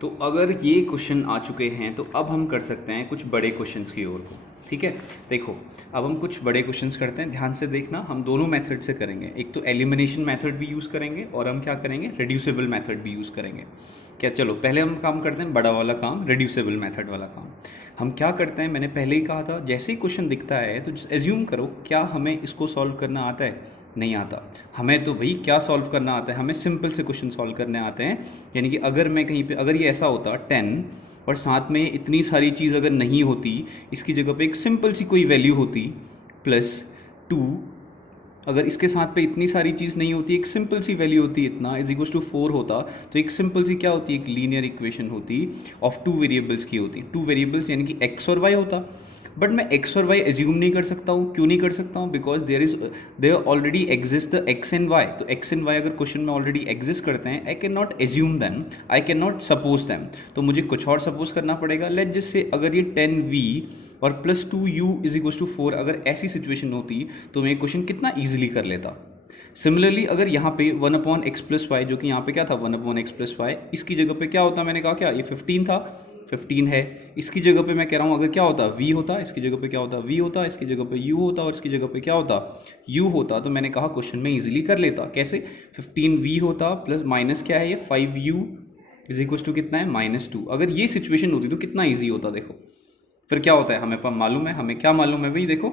तो अगर ये क्वेश्चन आ चुके हैं तो अब हम कर सकते हैं कुछ बड़े क्वेश्चंस की ओर को। ठीक है, देखो अब हम कुछ बड़े क्वेश्चंस करते हैं, ध्यान से देखना। हम दोनों मेथड से करेंगे, एक तो एलिमिनेशन मेथड भी यूज़ करेंगे और हम क्या करेंगे, रिड्यूसिबल मेथड भी यूज़ करेंगे। क्या, चलो पहले हम काम करते हैं बड़ा वाला काम, रिड्यूसिबल मेथड वाला काम। हम क्या करते हैं, मैंने पहले ही कहा था, जैसे ही क्वेश्चन दिखता है तो एज्यूम करो क्या हमें इसको सॉल्व करना आता है। नहीं आता। हमें तो भाई क्या सॉल्व करना आता है, हमें सिंपल से क्वेश्चन सॉल्व करने आते हैं। यानी कि अगर मैं कहीं पे, अगर ये ऐसा होता 10 और साथ में इतनी सारी चीज़ अगर नहीं होती, इसकी जगह पे एक सिंपल सी कोई वैल्यू होती +2, अगर इसके साथ पे इतनी सारी चीज़ नहीं होती, एक सिंपल सी वैल्यू होती इतना =4 होता, तो एक सिंपल सी क्या होती, एक लीनियर इक्वेशन होती ऑफ 2 वेरिएबल्स की होती। 2 वेरिएबल्स यानी कि x और y होता। बट मैं x और y एज्यूम नहीं कर सकता हूँ। क्यों नहीं कर सकता हूँ? Because there already exist the x and y। तो x एंड y अगर क्वेश्चन में ऑलरेडी एग्जिस्ट करते हैं, I can not assume them, I can not suppose them. तो मुझे कुछ और सपोज करना पड़ेगा। लेट जस्ट से अगर ये 10v और +2u =4, अगर ऐसी सिचुएशन होती तो मैं क्वेश्चन कितना ईजिली कर लेता। सिमिलरली अगर यहाँ पे 1/x+y, जो कि यहाँ पे क्या था 1/x+y, इसकी जगह पे क्या होता, मैंने कहा क्या ये 15 था, 15 है। इसकी जगह पे मैं कह रहा हूँ अगर क्या होता v होता, इसकी जगह पे क्या होता v होता, इसकी जगह पे u होता और इसकी जगह पे क्या होता u होता, तो मैंने कहा क्वेश्चन में इजीली कर लेता। कैसे? 15v होता प्लस माइनस क्या है ये 5u कितना है -2। अगर ये सिचुएशन होती तो कितना ईजी होता। देखो फिर क्या होता है, हमें पर मालूम है, हमें क्या मालूम है भाई, देखो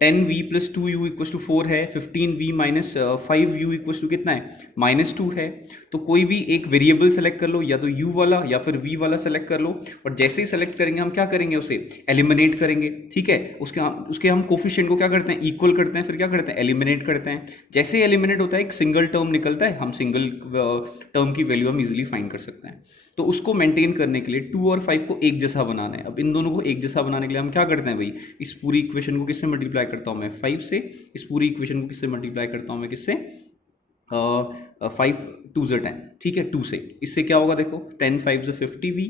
10v + 2u = 4 है, 15v - 5u = कितना है -2 है। तो कोई भी एक वेरिएबल सेलेक्ट कर लो, या तो u वाला या फिर v वाला सेलेक्ट कर लो, और जैसे ही सेलेक्ट करेंगे हम क्या करेंगे, उसे एलिमिनेट करेंगे। ठीक है, उसके हम कोफिशिएंट को क्या करते हैं, इक्वल करते हैं, फिर क्या करते हैं, एलिमिनेट करते हैं। जैसे एलिमिनेट होता है एक सिंगल टर्म निकलता है, हम सिंगल टर्म की वैल्यू हम इजीली फाइंड कर सकते हैं। तो उसको मेंटेन करने के लिए 2 और 5 को एक जैसा बनाना है। अब इन दोनों को एक जैसा बनाने के लिए हम क्या करते हैं भाई, इस पूरी इक्वेशन को किससे मल्टीप्लाई करता हूँ मैं, 5 से। इस पूरी इक्वेशन को किससे मल्टीप्लाई करता हूँ मैं, किससे, 5 2 ज़ 10। ठीक है, 2 से। इससे क्या होगा, देखो 10 5 ज़ 50v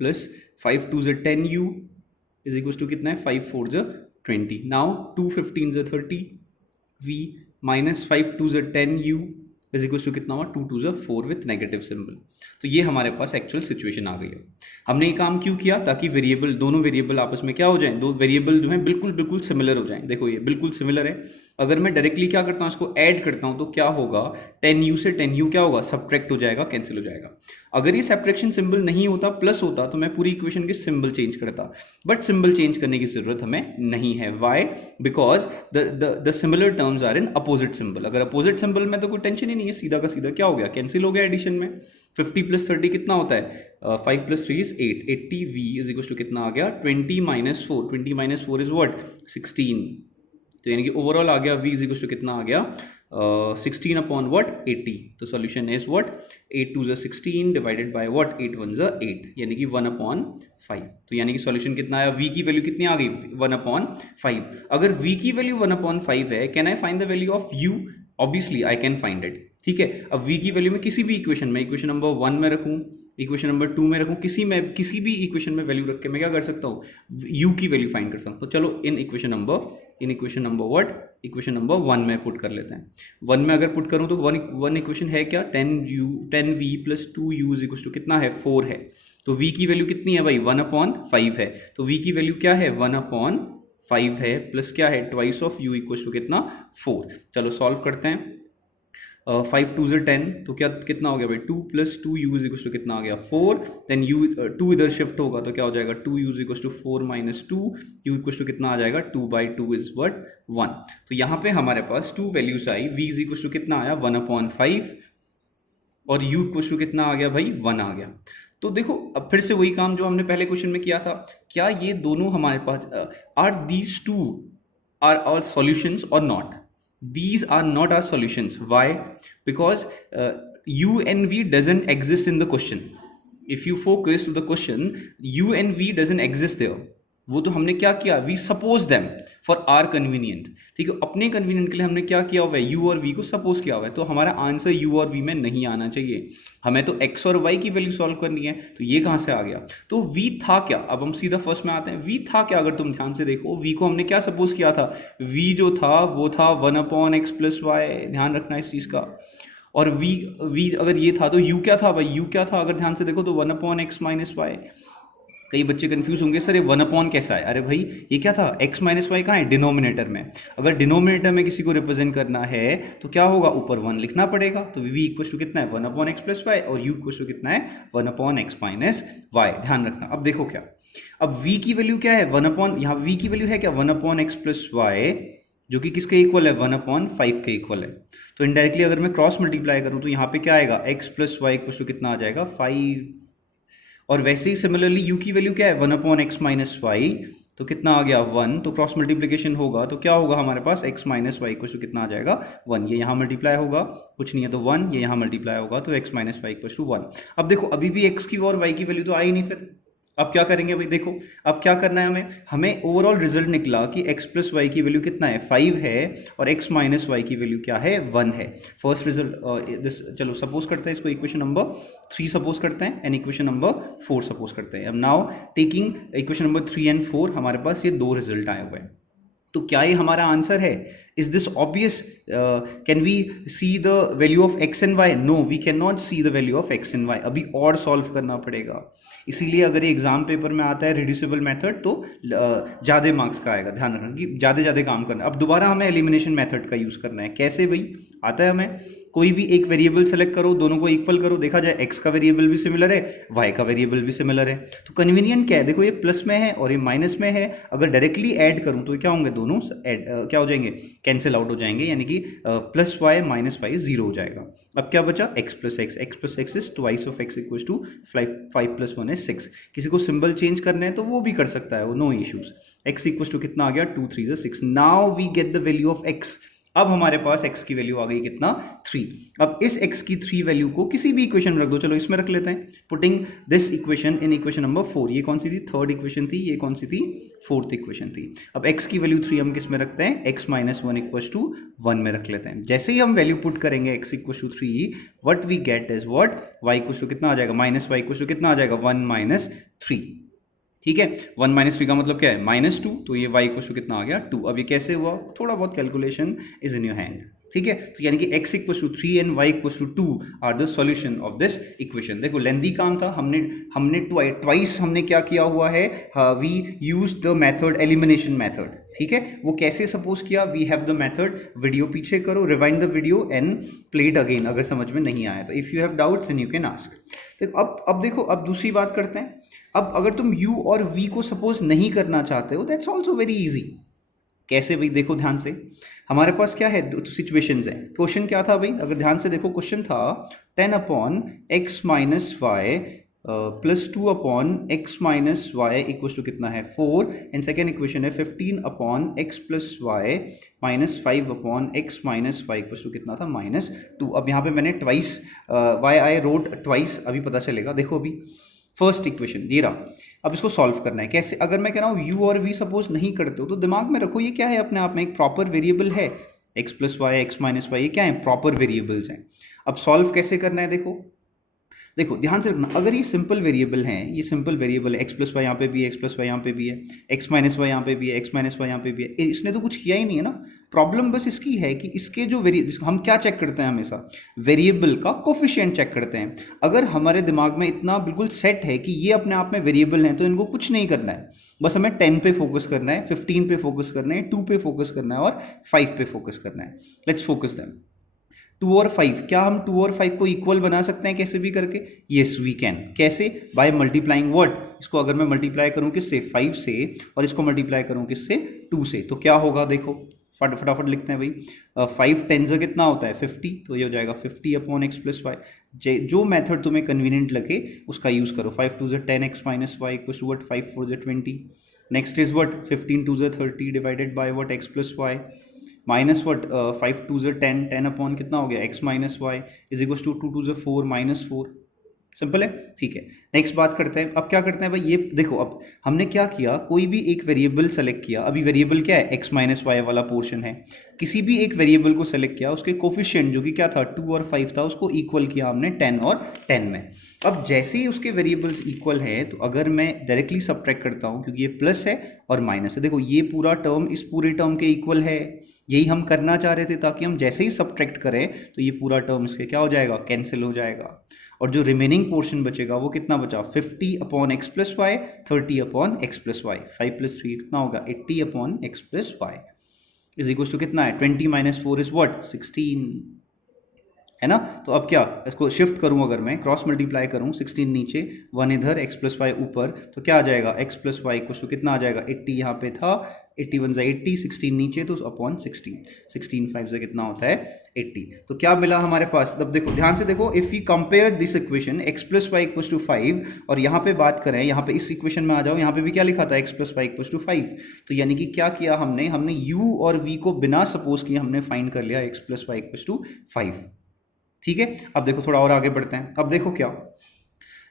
प्लस 5 2 ज़ 10u कितना है 5 4 ज़ 20। नाउ 2 15 ज़ 30v माइनस 5 2 ज़ 10u कितना हुआ 2 2 ज़ 4 विथ नेगेटिव सिंबल। तो ये हमारे पास एक्चुअल सिचुएशन आ गई है। हमने ये काम क्यों किया, ताकि वेरिएबल, दोनों वेरिएबल आपस में क्या हो जाएं, दो वेरिएबल जो हैं बिल्कुल बिल्कुल सिमिलर हो जाएं। देखो ये बिल्कुल सिमिलर है। अगर मैं डायरेक्टली क्या करता हूँ, इसको ऐड करता हूँ, तो क्या होगा, 10u से 10u क्या होगा, सब्ट्रैक्ट हो जाएगा, कैंसिल हो जाएगा। अगर ये सब्ट्रैक्शन सिंबल नहीं होता, प्लस होता, तो मैं पूरी इक्वेशन के सिंबल चेंज करता। बट सिंबल चेंज करने की जरूरत हमें नहीं है। Why? Because the similar terms are in opposite symbol. अगर अपोजिट सिंबल में तो कोई टेंशन ही नहीं है, सीधा का सीधा क्या हो गया, कैंसिल हो गया एडिशन में। 50 + 30 कितना होता है, 5 + 3 = 8, 80v कितना आ गया 20 - 4, 20 - 4 इज व्हाट 16। तो यानी कि ओवरऑल आ गया v कितना आ गया 16/80। तो solution is what 8 2 = 16 divided by what 8 1 = 8, यानी कि 1/5। तो यानी कि सॉल्यूशन कितना आया, v की वैल्यू कितनी आ गई 1/5। अगर v की वैल्यू 1/5 है, can I find the value of u? Obviously I can find it. ठीक है, अब v की वैल्यू में किसी भी इक्वेशन में, इक्वेशन नंबर 1 में रखूं, इक्वेशन नंबर 2 में रखूं, किसी भी इक्वेशन में वैल्यू रख के मैं क्या कर सकता हूँ, u की वैल्यू फाइंड कर सकता हूँ। तो चलो in equation number what, equation number 1 में पुट कर लेते हैं। 1 में अगर पुट करूँ तो वन इक्वेशन है क्या, 10v + 2u कितना है 4 है। तो v की वैल्यू कितनी है भाई 1/5 है। तो v की वैल्यू क्या है 1/5 है, प्लस क्या है ट्वाइस ऑफ u कितना 4। चलो सॉल्व करते हैं। 5 2 ज़ 10, तो क्या कितना हो गया भाई 2 + 2u कितना आ गया 4। देन u 2 इधर शिफ्ट होगा तो क्या हो जाएगा 2u = 4 - 2, u कितना आ जाएगा 2/2 इज व्हाट 1। तो यहाँ पे हमारे पास 2 वैल्यूज आई, v कितना आया 1/5 और u कितना आ गया भाई 1 आ गया। तो देखो अब फिर से वही काम जो हमने पहले क्वेश्चन में किया था, क्या ये दोनों हमारे पास are these two are our solutions और not? These are not our solutions. Why? Because u and v doesn't exist in the question. If you focus to the question, u and v doesn't exist there. वो तो हमने क्या किया, we suppose them for our convenient. ठीक है, अपने convenient के लिए हमने क्या किया हुआ है, u और v को सपोज किया हुआ है। तो हमारा आंसर u और v में नहीं आना चाहिए, हमें तो x और y की वैल्यू सॉल्व करनी है। तो ये कहाँ से आ गया, तो v था क्या। अब हम सीधा फर्स्ट में आते हैं, v था क्या। अगर तुम ध्यान से देखो, v को हमने क्या सपोज किया था, v जो था वो था 1/x + y। ध्यान रखना इस चीज़ का। और v अगर ये था तो u क्या था भाई, u क्या था अगर ध्यान से देखो तो 1/x-y। कई बच्चे कंफ्यूज होंगे सर ये 1 कैसा है, अरे भाई ये क्या था, x माइनस वाई कहाँ है, डिनोमिनेटर में। अगर डिनोमिनेटर में किसी को रिप्रेजेंट करना है तो क्या होगा, ऊपर 1 लिखना पड़ेगा। तो v इक्वल टू कितना है 1/x+y और u इक्वल टू कितना है 1/x-y। ध्यान रखना। अब देखो क्या, अब v की वैल्यू क्या है 1 यहाँ v की वैल्यू है क्या 1/x+y, जो कि किसके इक्वल है 1/5 के इक्वल है। तो इनडायरेक्टली अगर मैं क्रॉस मल्टीप्लाई करूँ तो यहाँ पे क्या आएगा x+y इक्वल टू कितना आ जाएगा 5। और वैसे ही सिमिलरली u की वैल्यू क्या है 1/x-y, तो कितना आ गया 1। तो क्रॉस मल्टीप्लिकेशन होगा तो क्या होगा हमारे पास x minus y equal to कितना आ जाएगा 1। ये यहाँ मल्टीप्लाई होगा, कुछ नहीं है तो 1, ये यहाँ मल्टीप्लाई होगा तो x minus y equal to 1। अब देखो अभी भी x की और y की वैल्यू तो आई नहीं, फिर अब क्या करेंगे भाई, देखो अब क्या करना है हमें ओवरऑल रिजल्ट निकला कि x प्लस वाई की वैल्यू कितना है 5 है और x माइनस वाई की वैल्यू क्या है 1 है। फर्स्ट रिजल्ट दिस, चलो सपोज करते हैं इसको इक्वेशन नंबर 3 सपोज करते हैं एंड इक्वेशन नंबर 4 सपोज करते हैं। अब now taking equation number 3 and 4 हमारे पास ये दो रिजल्ट आए हुए हैं। तो क्या ये हमारा आंसर है? Is this obvious? Can we see the value of x and y? No, we can not see the value of x and y. अभी और सॉल्व करना पड़ेगा। इसीलिए अगर ये एग्जाम पेपर में आता है रिड्यूसिबल मेथड तो ज़्यादा मार्क्स का आएगा। ध्यान रखना कि ज़्यादा काम करना है। अब दोबारा हमें एलिमिनेशन मेथड का यूज़ करना है। कैसे भाई? आता है हमें, कोई भी एक वेरिएबल सेलेक्ट करो, दोनों को इक्वल करो, देखा जाए एक्स का वेरिएबल भी सिमिलर है, वाई का वेरिएबल भी सिमिलर है, तो कन्वीनियंट क्या है, देखो ये प्लस में है और ये माइनस में है। अगर डायरेक्टली ऐड करूं तो क्या होंगे, दोनों क्या हो जाएंगे, कैंसिल आउट हो जाएंगे, यानी कि प्लस वाई माइनस वाई 0 हो जाएगा। अब क्या बचा, x plus x is twice of x equal to 5 plus 1 is 6। किसी को सिंबल चेंज करने हैं तो वो भी कर सकता है, वो no issues. X equal to कितना आ गया, 2 3 6। Now we get the value of x. अब हमारे पास x की वैल्यू आ गई कितना, 3। अब इस x की 3 वैल्यू को किसी भी इक्वेशन में रख दो। चलो इसमें रख लेते हैं, putting this equation in equation number 4। ये कौन सी थी, थर्ड इक्वेशन थी, ये कौन सी थी, फोर्थ इक्वेशन थी। अब x की वैल्यू 3 हम किस में रखते हैं, x माइनस 1 इक्वल टू 1 में रख लेते हैं। जैसे ही हम वैल्यू पुट करेंगे x equal to 3, what we get is what, y equal to कितना आ जाएगा, माइनस वाई इक्वल टू कितना आ जाएगा, 1 माइनस 3। ठीक है, 1 माइनस 3 का मतलब क्या है, -2। तो ये y इक्वल टू कितना आ गया, 2। अब ये कैसे हुआ, थोड़ा बहुत calculation is in your hand. ठीक है, तो यानी कि x equal to 3 and y equal to 2 are the solution of this equation. देखो लेंदी काम था, हमने ट्वाइस हमने क्या किया हुआ है, we use the method elimination method. ठीक है, वो कैसे सपोज किया, we have the method, video पीछे करो, rewind the video and play it again अगर समझ में नहीं आया तो। If you have doubts then you can ask. देखो अब देखो, अब दूसरी बात करते हैं। अब अगर तुम u और v को सपोज नहीं करना चाहते हो, दैट्स ऑल्सो वेरी इजी। कैसे भाई, देखो ध्यान से, हमारे पास क्या है, दो सिचुएशंस हैं। क्वेश्चन क्या था भाई, अगर ध्यान से देखो, क्वेश्चन था 10/x minus y plus 2/x minus y equal to कितना है 4। एंड सेकेंड इक्वेशन है 15/x plus y minus 5/x minus y equal to कितना था, -2। अब यहाँ पे मैंने twice why I wrote twice, अभी पता चलेगा। देखो अभी फर्स्ट इक्वेशन ये रहा, अब इसको सॉल्व करना है। कैसे, अगर मैं कह रहा हूँ u और v सपोज नहीं करते हो तो दिमाग में रखो ये क्या है, अपने आप में एक प्रॉपर वेरिएबल है। x plus y, x minus y, ये क्या है, प्रॉपर वेरिएबल्स हैं। अब सॉल्व कैसे करना है, देखो ध्यान से रखना। अगर ये सिंपल वेरिएबल हैं, ये सिंपल वेरिएबल है, एक्स प्लस वाई यहाँ पे भी है, एक्स प्लस वाई यहाँ पे भी है, एक्स माइनस वाई यहाँ पे भी है, एक्स माइनस वाई यहाँ पे भी है, इसने तो कुछ किया ही नहीं है ना। प्रॉब्लम बस इसकी है कि इसके जो हम क्या चेक करते हैं हमेशा, वेरिएबल का कोफिशिएंट चेक करते हैं। अगर हमारे दिमाग में इतना बिल्कुल सेट है कि ये अपने आप में वेरिएबल हैं तो इनको कुछ नहीं करना है, बस हमें 10 पे फोकस करना है, 15 पे फोकस करना है, 2 पे फोकस करना है और 5 पे फोकस करना है। Let's focus them. 2 और 5, क्या हम 2 और 5 को इक्वल बना सकते हैं कैसे भी करके? Yes we can. कैसे? बाय मल्टीप्लाइंग व्हाट, इसको अगर मैं मल्टीप्लाई करूं किससे, 5 से, और इसको मल्टीप्लाई करूं किससे, 2 से, तो क्या होगा, देखो फटाफट लिखते हैं भाई। 5 10 कितना होता है 50, तो ये हो जाएगा 50/x प्लस वाई। जो मेथड तुम्हें कन्वीनियंट लगे उसका यूज करो। 5 2 10x minus y equal to 5 4 20। Next is what, 15 2 30 divided by what, x plus y minus what, 5 2 10 10 कितना हो गया, x minus y is equal to 2 2 4 -4। Simple है, ठीक है। नेक्स्ट बात करते हैं। अब क्या करते हैं भाई, ये देखो, अब हमने क्या किया, कोई भी एक वेरिएबल सेलेक्ट किया। अभी वेरिएबल क्या है, x माइनस वाई वाला पोर्शन है। किसी भी एक वेरिएबल को सेलेक्ट किया, उसके कोफिशिएंट जो कि क्या था, 2 और 5 था, उसको इक्वल किया हमने 10 और 10 में। अब जैसे ही उसके वेरिएबल्स इक्वल है तो अगर मैं डायरेक्टली सब्ट्रैक्ट करता हूँ, क्योंकि ये प्लस है और माइनस है, देखो ये पूरा टर्म इस पूरे टर्म के इक्वल है, यही हम करना चाह रहे थे, ताकि हम जैसे ही सब्ट्रैक्ट करें तो ये पूरा टर्म इसके क्या हो जाएगा, कैंसिल हो जाएगा, और जो रिमेनिंग पोर्शन बचेगा वो कितना बचा, 50 upon x plus y, 30 upon x plus y, 5 + 3 कितना होगा, 80 upon x plus y is equal to कितना है, 20 - 4 इज व्हाट, 16, है ना। तो अब क्या, इसको शिफ्ट करूं, अगर मैं क्रॉस मल्टीप्लाई करूं, 16 नीचे 1 इधर, x प्लस वाई ऊपर, तो क्या आ जाएगा, x plus y equal to कितना आ जाएगा, 80 यहाँ पे था, 80 = 80, 16 नीचे तो अपॉन 16, 16 5 से कितना होता है 80। तो क्या मिला हमारे पास, तब देखो ध्यान से देखो, if we compare this equation x plus y equal to 5, और यहाँ पे बात करें, यहाँ पे इस इक्वेशन में आ जाओ, यहाँ पे भी क्या लिखा था, x plus y equal to 5, तो यानी कि क्या किया हमने u और v को बिना सपोज किए हमने फाइंड कर लिया x plus y equal to 5, ठीक है। अब देखो थोड़ा और आगे बढ़ते हैं, अब देखो क्या,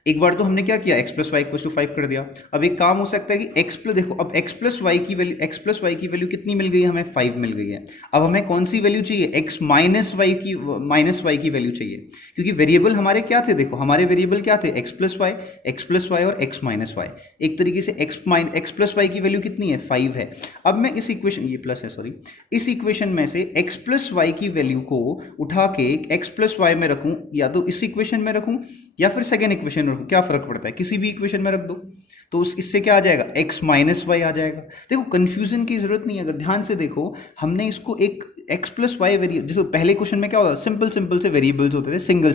एक बार तो हमने क्या किया, x plus y equal to 5 कर दिया, अब एक काम हो सकता है कि x प्लस, देखो अब x प्लस वाई की वैल्यू कितनी मिल गई है हमें, 5 मिल गई है। अब हमें कौन सी वैल्यू चाहिए, x माइनस वाई की वैल्यू चाहिए, क्योंकि वेरिएबल हमारे क्या थे, देखो हमारे वेरिएबल क्या थे, x प्लस वाई और x माइनस वाई। एक तरीके से x प्लस वाई की वैल्यू कितनी है, 5 है। अब मैं इस इक्वेशन, ये प्लस है सॉरी, इस इक्वेशन में से x प्लस वाई की वैल्यू को उठा के x प्लस वाई में रखूं, या तो इस इक्वेशन में रखूं या फिर सेकेंड इक्वेशन में रखूं, क्या फर्क पड़ता है, किसी भी इक्वेशन में रख दो, तो इससे क्या आ जाएगा, x माइनस वाई आ जाएगा। देखो कंफ्यूजन की जरूरत नहीं है, अगर ध्यान से देखो, हमने इसको एक x प्लस वाई वेरिएबल, जैसे पहले क्वेश्चन में क्या होता था, सिंपल से वेरिएबल्स होते थे, सिंगल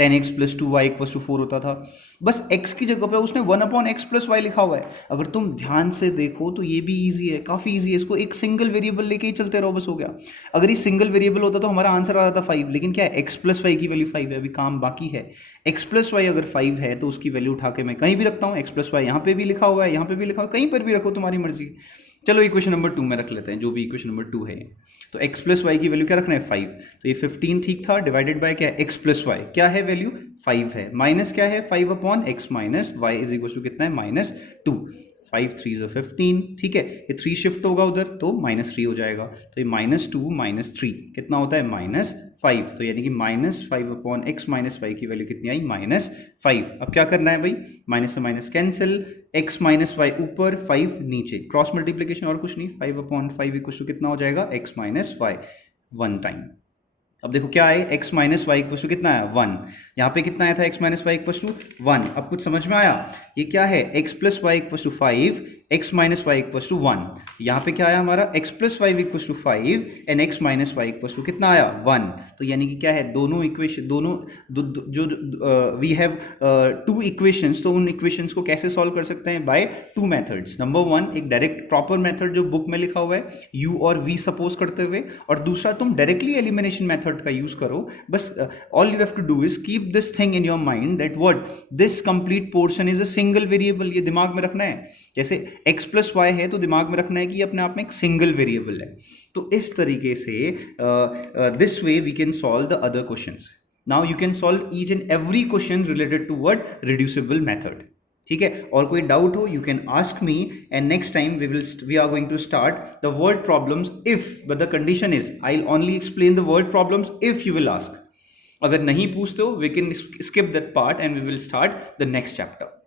10x + 2y = 4 होता था, बस x की जगह पे उसने 1/x + y लिखा हुआ है। अगर तुम ध्यान से देखो तो ये भी ईजी है, काफ़ी ईजी है, इसको एक सिंगल वेरिएबल लेके ही चलते रहो, बस हो गया। अगर ये सिंगल वेरिएबल होता तो हमारा आंसर आ जाता 5, लेकिन क्या है, x प्लस वाई की वैल्यू 5 है, अभी काम बाकी है। x प्लस वाई अगर 5 है तो उसकी वैल्यू उठा के मैं कहीं भी रखता हूँ, x प्लस वाई यहाँ पे भी लिखा हुआ है, यहाँ पे भी लिखा हुआ है, कहीं पर भी रखो, तुम्हारी मर्जी। चलो इक्वेशन नंबर 2 में रख लेते हैं, जो भी इक्वेशन नंबर 2 है, तो x प्लस वाई की वैल्यू क्या रखना है, 5, तो ये 15 ठीक था, डिवाइडेड बाय क्या है, x प्लस वाई क्या है वैल्यू, 5 है, माइनस क्या है, 5 upon x minus y is equal to कितना है, -2, 5 3 = 15, ठीक है, ये 3 शिफ्ट होगा उधर तो -3 हो जाएगा, तो ये -2 - 3 कितना होता है, -5, तो यानी कि -5 अपॉन x माइनस वाई की वैल्यू कितनी आई, -5। अब क्या करना है भाई, माइनस से minus cancel, x minus y ऊपर, 5 नीचे, क्रॉस मल्टीप्लिकेशन और कुछ नहीं, 5/5 इक्वल टू कितना हो जाएगा, x माइनस वाई 1 टाइम। अब देखो क्या है, x minus y equal to कितना आया, 1, यहाँ पे कितना आया था, x minus y equal to 1। अब कुछ समझ में आया, ये क्या है, x plus y equal to 5, x minus y equal to 1, यहाँ पे क्या आया हमारा, x plus y equal to 5 and x minus y equal to कितना आया, 1। तो यानी कि क्या है, दोनों इक्वेशन, दोनों जो वी हैव 2 इक्वेशंस, तो उन इक्वेशंस को कैसे सॉल्व कर सकते हैं, बाय 2 मेथड्स। नंबर 1 एक डायरेक्ट प्रॉपर मेथड जो बुक में लिखा हुआ है, u और v सपोज करते हुए, और दूसरा तुम डायरेक्टली एलिमिनेशन मेथड का यूज करो। बस all you have to do is keep this thing in your mind that what this complete portion is a single variable, ये दिमाग में रखना है। जैसे x प्लस वाई है तो दिमाग में रखना है कि ये अपने आप में एक सिंगल वेरिएबल है। तो इस तरीके से this way we can solve the other questions. Now you can solve each and every question related to what, reducible method. ठीक है, और कोई डाउट हो you can ask me, and next time we are going to start the word problems if, but the condition is I will only explain the word problems if you will ask. अगर नहीं पूछते हो we can skip that part and we will start the next chapter.